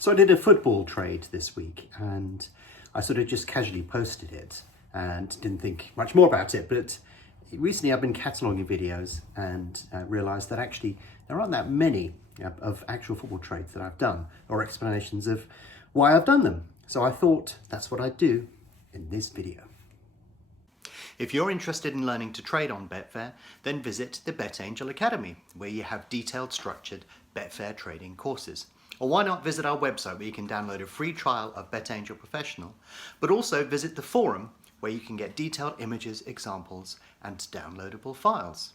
So I did a football trade this week and I sort of just casually posted it and didn't think much more about it. But recently I've been cataloguing videos and realised that actually there aren't that many of actual football trades that I've done or explanations of why I've done them. So I thought that's what I'd do in this video. If you're interested in learning to trade on Betfair, then visit the BetAngel Academy, where you have detailed, structured Betfair trading courses. Or why not visit our website where you can download a free trial of BetAngel Professional, but also visit the forum where you can get detailed images, examples, and downloadable files.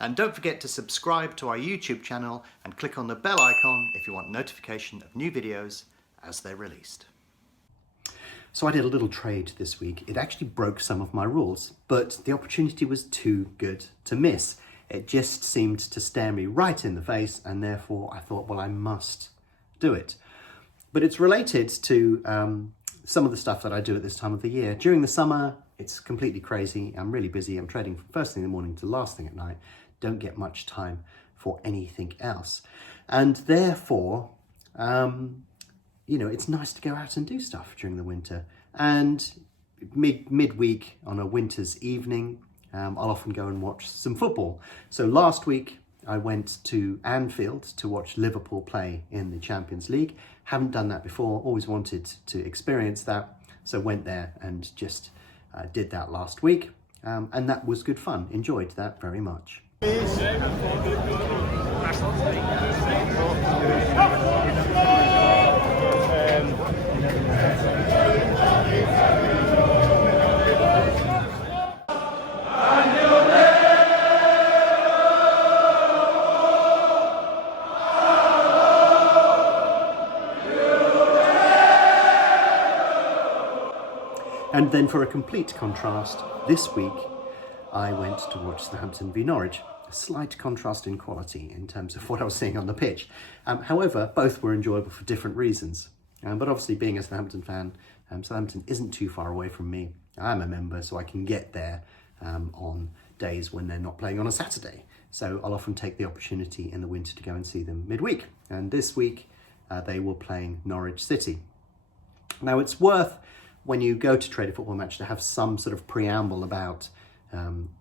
And don't forget to subscribe to our YouTube channel and click on the bell icon if you want notification of new videos as they're released. So I did a little trade this week. It actually broke some of my rules, but the opportunity was too good to miss. It just seemed to stare me right in the face, and therefore I thought, well, I must do it. But it's related to some of the stuff that I do at this time of the year. During the summer, it's completely crazy. I'm really busy. I'm trading from first thing in the morning to last thing at night. Don't get much time for anything else. And therefore, you know, it's nice to go out and do stuff during the winter. And midweek on a winter's evening, I'll often go and watch some football. So last week, I went to Anfield to watch Liverpool play in the Champions League. Haven't done that before, always wanted to experience that. So went there and just did that last week. And that was good fun, enjoyed that very much. And then for a complete contrast, this week I went to watch Southampton v Norwich. A slight contrast in quality in terms of what I was seeing on the pitch. However, both were enjoyable for different reasons. But obviously being a Southampton fan, Southampton isn't too far away from me. I'm a member, so I can get there on days when they're not playing on a Saturday. So I'll often take the opportunity in the winter to go and see them midweek. And this week they were playing Norwich City. Now it's worth, when you go to trade a football match, to have some sort of preamble about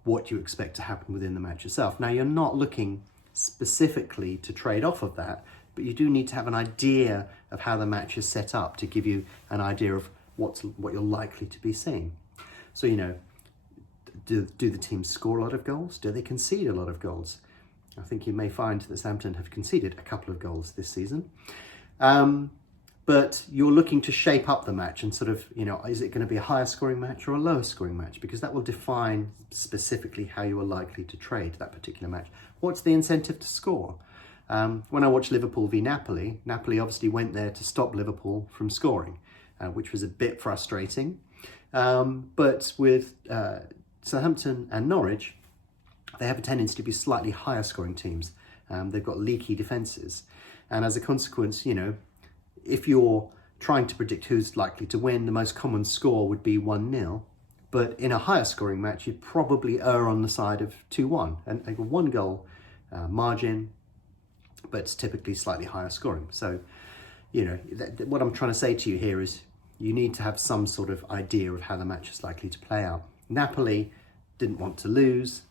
what you expect to happen within the match itself. Now, you're not looking specifically to trade off of that, but you do need to have an idea of how the match is set up to give you an idea of what you're likely to be seeing. So, you know, do the teams score a lot of goals? Do they concede a lot of goals? I think you may find that Southampton have conceded a couple of goals this season. But you're looking to shape up the match and sort of, you know, is it going to be a higher scoring match or a lower scoring match? Because that will define specifically how you are likely to trade that particular match. What's the incentive to score? When I watched Liverpool v Napoli, Napoli obviously went there to stop Liverpool from scoring, which was a bit frustrating. But with Southampton and Norwich, they have a tendency to be slightly higher scoring teams. They've got leaky defences. And as a consequence, you know, if you're trying to predict who's likely to win, the most common score would be 1-0. But in a higher scoring match, you'd probably err on the side of 2-1. And a 1-goal margin, but it's typically slightly higher scoring. So, you know, what I'm trying to say to you here is you need to have some sort of idea of how the match is likely to play out. Napoli didn't want to lose.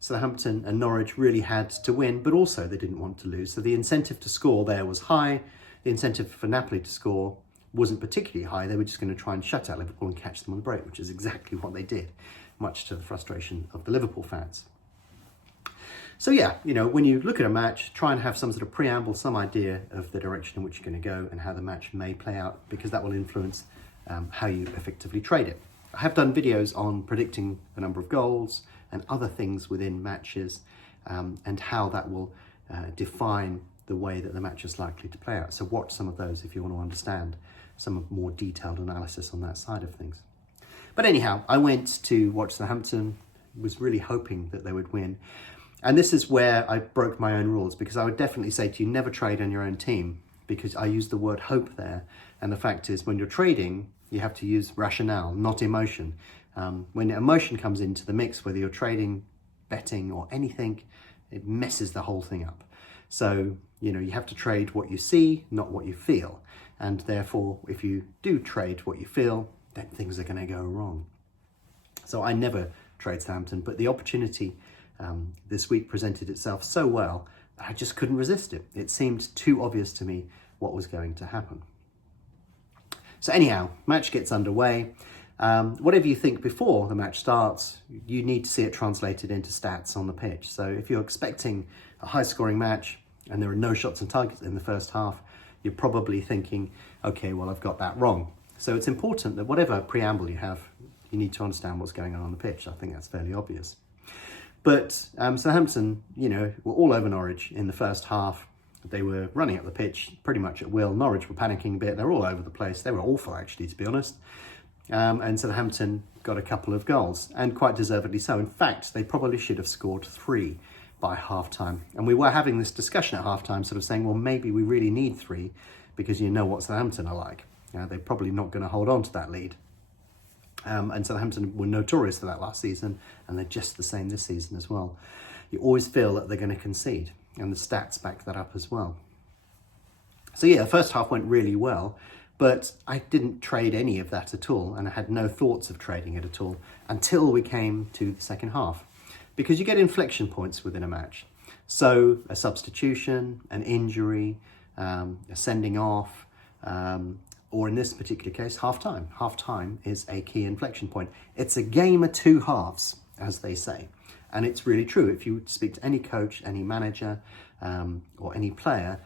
Southampton and Norwich really had to win, but also they didn't want to lose. So the incentive to score there was high. The incentive for Napoli to score wasn't particularly high. They were just going to try and shut out Liverpool and catch them on the break, which is exactly what they did, much to the frustration of the Liverpool fans. So yeah, you know, when you look at a match, try and have some sort of preamble, some idea of the direction in which you're going to go and how the match may play out, because that will influence how you effectively trade it. I have done videos on predicting the number of goals and other things within matches and how that will define the way that the match is likely to play out. So watch some of those if you want to understand some more detailed analysis on that side of things. But anyhow, I went to watch Southampton, was really hoping that they would win. And this is where I broke my own rules, because I would definitely say to you, never trade on your own team, because I used the word hope there. And the fact is, when you're trading, you have to use rationale, not emotion. When emotion comes into the mix, whether you're trading, betting or anything, it messes the whole thing up. So You know, you have to trade what you see, not what you feel. And therefore, if you do trade what you feel, then things are going to go wrong. So I never trade Southampton, but the opportunity this week presented itself so well, I just couldn't resist it. It seemed too obvious to me what was going to happen. So anyhow, match gets underway. Whatever you think before the match starts, you need to see it translated into stats on the pitch. So if you're expecting a high-scoring match and there are no shots on target in the first half, you're probably thinking, okay, well, I've got that wrong. So it's important that whatever preamble you have, you need to understand what's going on the pitch. I think that's fairly obvious. But Southampton, you know, were all over Norwich in the first half. They were running up the pitch pretty much at will. Norwich were panicking a bit. They were all over the place. They were awful, actually, to be honest. And Southampton got a couple of goals, and quite deservedly so. In fact, they probably should have scored 3 by half-time. And we were having this discussion at half-time, sort of saying, well, maybe we really need 3 because you know what Southampton are like. They're probably not going to hold on to that lead. And Southampton were notorious for that last season, and they're just the same this season as well. You always feel that they're going to concede, and the stats back that up as well. So yeah, the first half went really well, but I didn't trade any of that at all, and I had no thoughts of trading it at all until we came to the second half, because you get inflection points within a match. So a substitution, an injury, a sending off, or in this particular case, half-time. Half-time is a key inflection point. It's a game of 2 halves, as they say. And it's really true. If you speak to any coach, any manager, or any player,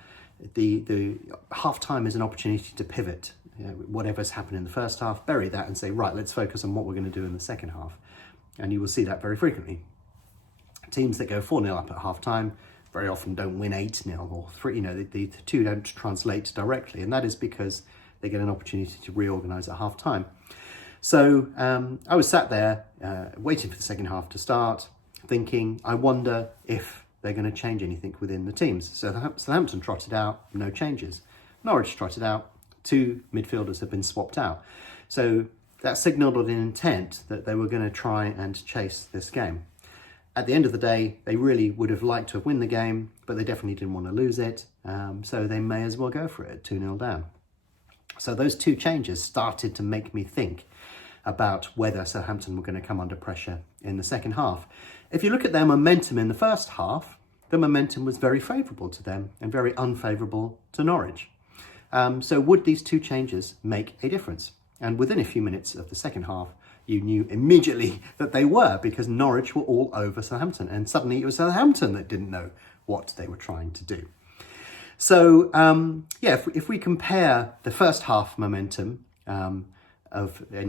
the half-time is an opportunity to pivot. You know, whatever's happened in the first half, bury that and say, right, let's focus on what we're going to do in the second half. And you will see that very frequently. Teams that go 4-0 up at half-time very often don't win 8-0 or 3. You know, the two don't translate directly. And that is because they get an opportunity to reorganise at half-time. So I was sat there waiting for the second half to start, thinking, I wonder if they're going to change anything within the teams. So Southampton trotted out, no changes. Norwich trotted out, 2 midfielders have been swapped out. So that signalled an intent that they were going to try and chase this game. At the end of the day, they really would have liked to have won the game, but they definitely didn't want to lose it. So they may as well go for it, 2-0 down. So those 2 changes started to make me think about whether Southampton were going to come under pressure in the second half. If you look at their momentum in the first half, the momentum was very favourable to them and very unfavourable to Norwich. So would these 2 changes make a difference? And within a few minutes of the second half, you knew immediately that they were, because Norwich were all over Southampton. And suddenly it was Southampton that didn't know what they were trying to do. So, if we compare the first half momentum and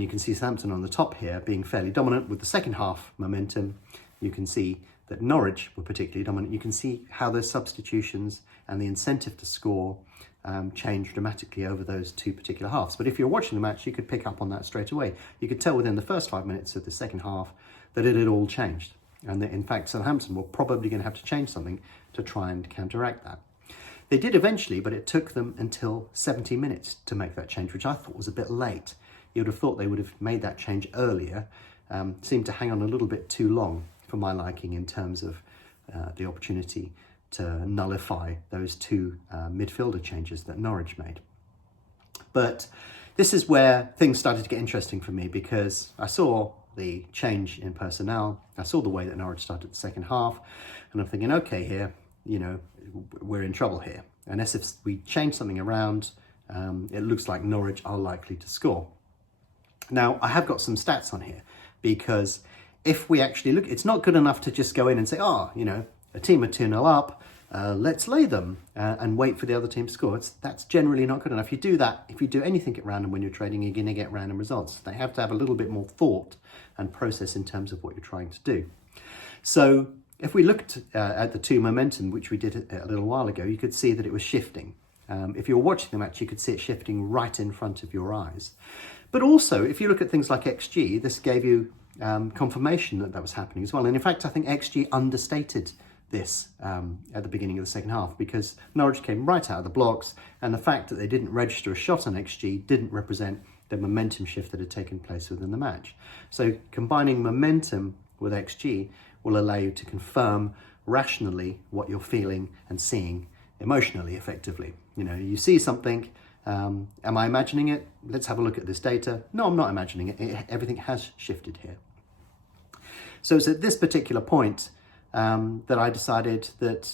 you can see Southampton on the top here being fairly dominant, with the second half momentum, you can see that Norwich were particularly dominant. You can see how those substitutions and the incentive to score changed dramatically over those 2 particular halves. But if you're watching the match, you could pick up on that straight away. You could tell within the first 5 minutes of the second half that it had all changed. And that, in fact, Southampton were probably going to have to change something to try and counteract that. They did eventually, but it took them until 70 minutes to make that change, which I thought was a bit late. You would have thought they would have made that change earlier. Seemed to hang on a little bit too long for my liking in terms of the opportunity to nullify those 2 midfielder changes that Norwich made. But this is where things started to get interesting for me, because I saw the change in personnel. I saw the way that Norwich started the second half, and I'm thinking, okay, here, you know, we're in trouble here. Unless if we change something around, it looks like Norwich are likely to score. Now, I have got some stats on here, because if we actually look, it's not good enough to just go in and say, you know, a team are 2-0 up, let's lay them and wait for the other team to score. That's generally not good enough. You do that, if you do anything at random when you're trading, you're going to get random results. They have to have a little bit more thought and process in terms of what you're trying to do. So if we looked at the 2 momentum, which we did a little while ago, you could see that it was shifting. If you were watching the match, you could see it shifting right in front of your eyes. But also, if you look at things like XG, this gave you confirmation that was happening as well. And in fact, I think XG understated this at the beginning of the second half, because Norwich came right out of the blocks, and the fact that they didn't register a shot on XG didn't represent the momentum shift that had taken place within the match. So combining momentum with XG will allow you to confirm rationally what you're feeling and seeing emotionally, effectively. You see something, am I imagining it? Let's have a look at this data. No, I'm not imagining it. Everything has shifted here. So it's at this particular point that I decided that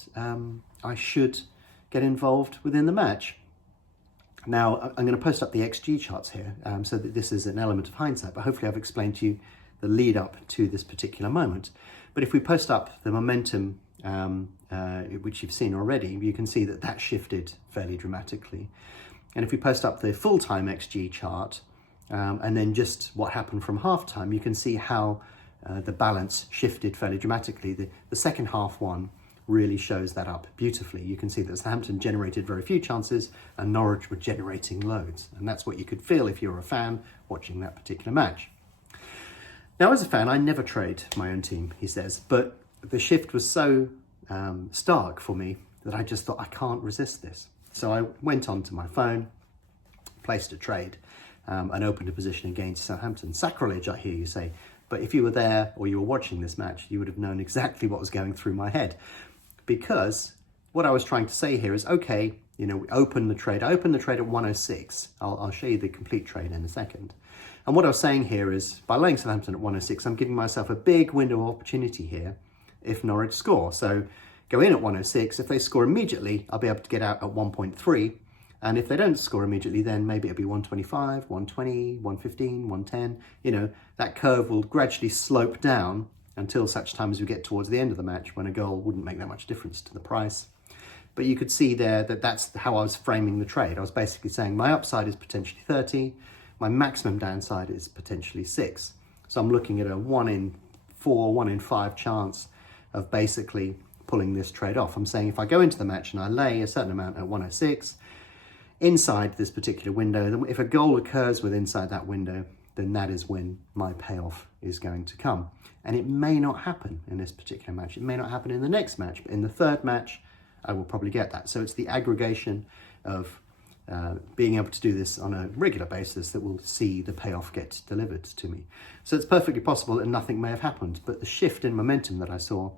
I should get involved within the match. Now, I'm going to post up the XG charts here so that this is an element of hindsight, but hopefully I've explained to you the lead up to this particular moment. But if we post up the momentum, which you've seen already, you can see that that shifted fairly dramatically. And if we post up the full-time XG chart, and then just what happened from halftime, you can see how the balance shifted fairly dramatically. The second half one really shows that up beautifully. You can see that Southampton generated very few chances and Norwich were generating loads. And that's what you could feel if you were a fan watching that particular match. Now, as a fan, I never trade my own team, he says, but the shift was so stark for me that I just thought, I can't resist this. So I went onto my phone, placed a trade, and opened a position against Southampton. Sacrilege, I hear you say, but if you were there or you were watching this match, you would have known exactly what was going through my head. Because what I was trying to say here is, okay, we open the trade. I opened the trade at 106. I'll show you the complete trade in a second. And what I was saying here is, by laying Southampton at 106, I'm giving myself a big window of opportunity here if Norwich score. So go in at 106. If they score immediately, I'll be able to get out at 1.3. And if they don't score immediately, then maybe it'll be 125, 120, 115, 110. That curve will gradually slope down until such time as we get towards the end of the match when a goal wouldn't make that much difference to the price. But you could see there that that's how I was framing the trade. I was basically saying my upside is potentially 30, my maximum downside is potentially 6. So I'm looking at a 1 in 4, 1 in 5 chance of basically pulling this trade off. I'm saying if I go into the match and I lay a certain amount at 106, inside this particular window, then if a goal occurs within inside that window, then that is when my payoff is going to come. And it may not happen in this particular match. It may not happen in the next match, but in the third match, I will probably get that. So it's the aggregation of being able to do this on a regular basis that will see the payoff get delivered to me. So it's perfectly possible that nothing may have happened, but the shift in momentum that I saw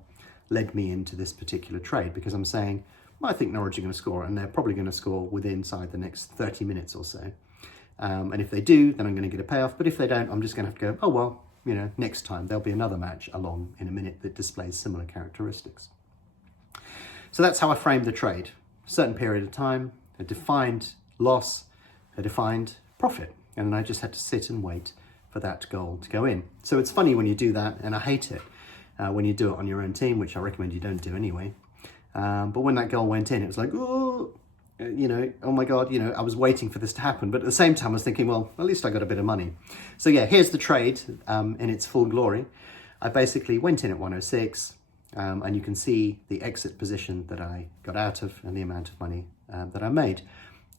led me into this particular trade because I'm saying, well, I think Norwich are going to score and they're probably going to score within inside the next 30 minutes or so. And if they do, then I'm going to get a payoff. But if they don't, I'm just going to have to go, oh, well, next time there'll be another match along in a minute that displays similar characteristics. So that's how I framed the trade. A certain period of time, a defined loss, a defined profit. And then I just had to sit and wait for that goal to go in. So it's funny when you do that, and I hate it when you do it on your own team, which I recommend you don't do anyway. But when that goal went in, it was like, oh my God, I was waiting for this to happen. But at the same time, I was thinking, well, at least I got a bit of money. So yeah, here's the trade in its full glory. I basically went in at 106, and you can see the exit position that I got out of and the amount of money that I made.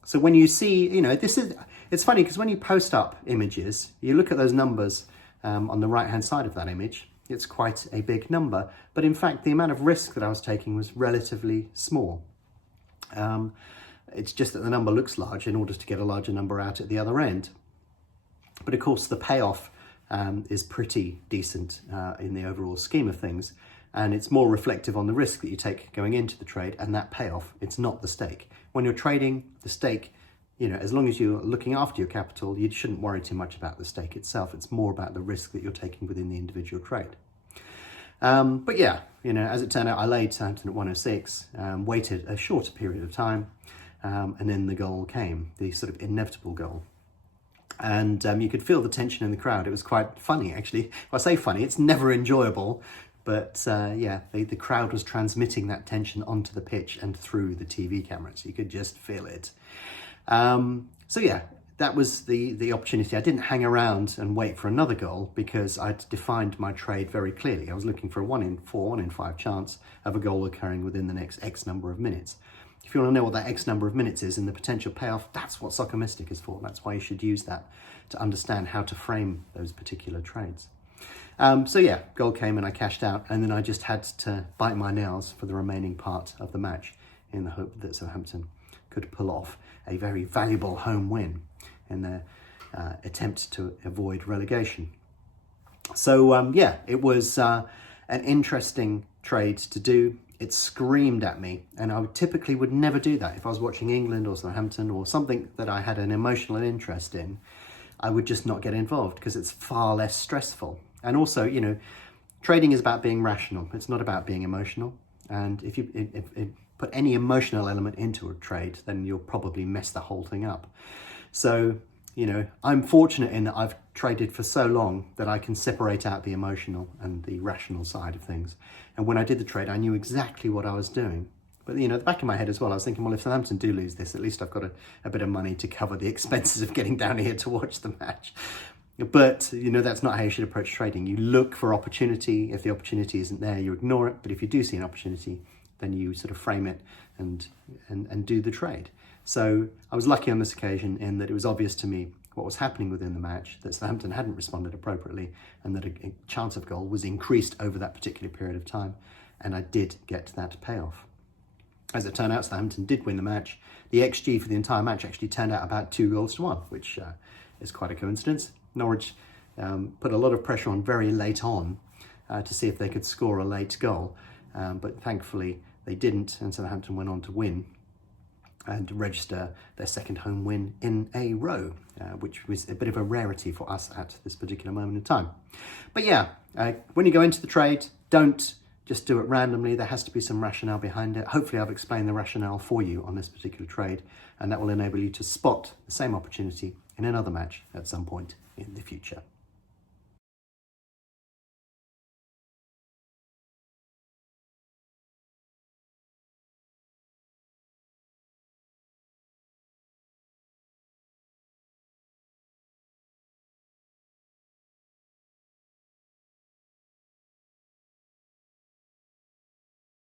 So when you see, it's funny because when you post up images, you look at those numbers on the right-hand side of that image, it's quite a big number. But in fact, the amount of risk that I was taking was relatively small. It's just that the number looks large in order to get a larger number out at the other end. But of course, the payoff is pretty decent in the overall scheme of things. And it's more reflective on the risk that you take going into the trade and that payoff. It's not the stake. When you're trading, the stake, as long as you're looking after your capital, you shouldn't worry too much about the stake itself. It's more about the risk that you're taking within the individual trade. But yeah, as it turned out, I laid Southampton at 106, waited a shorter period of time, and then the goal came, the sort of inevitable goal. And you could feel the tension in the crowd. It was quite funny, actually. Well, I say funny, it's never enjoyable. But the crowd was transmitting that tension onto the pitch and through the TV cameras. You could just feel it. So yeah, that was the opportunity. I didn't hang around and wait for another goal because I'd defined my trade very clearly. I was looking for a 1 in 4, 1 in 5 chance of a goal occurring within the next X number of minutes. If you want to know what that X number of minutes is and the potential payoff, that's what Soccer Mystic is for. That's why you should use that to understand how to frame those particular trades. So yeah, goal came and I cashed out, and then I just had to bite my nails for the remaining part of the match in the hope that Southampton could pull off a very valuable home win in their attempt to avoid relegation. So yeah, it was an interesting trade to do. it screamed at me, and I typically would never do that. If I was watching England or Southampton or something that I had an emotional interest in, I would just not get involved because it's far less stressful. And also, you know, trading is about being rational. It's not about being emotional. And if you put any emotional element into a trade, then you'll probably mess the whole thing up. So, you know, I'm fortunate in that I've traded for so long that I can separate out the emotional and the rational side of things. And when I did the trade, I knew exactly what I was doing. But, you know, at the back of my head as well, I was thinking, well, if Southampton do lose this, at least I've got a bit of money to cover the expenses of getting down here to watch the match. But, you know, that's not how you should approach trading. You look for opportunity. If the opportunity isn't there, you ignore it. But if you do see an opportunity, then you sort of frame it and do the trade. So I was lucky on this occasion in that it was obvious to me what was happening within the match, that Southampton hadn't responded appropriately, and that a chance of goal was increased over that particular period of time. And I did get that payoff. As it turned out, Southampton did win the match. The XG for the entire match actually turned out about 2-1, which is quite a coincidence. Norwich put a lot of pressure on very late on to see if they could score a late goal. But thankfully they didn't, and Southampton went on to win and register their second home win in a row, which was a bit of a rarity for us at this particular moment in time. But yeah, when you go into the trade, don't just do it randomly. There has to be some rationale behind it. Hopefully I've explained the rationale for you on this particular trade, and that will enable you to spot the same opportunity in another match at some point in the future.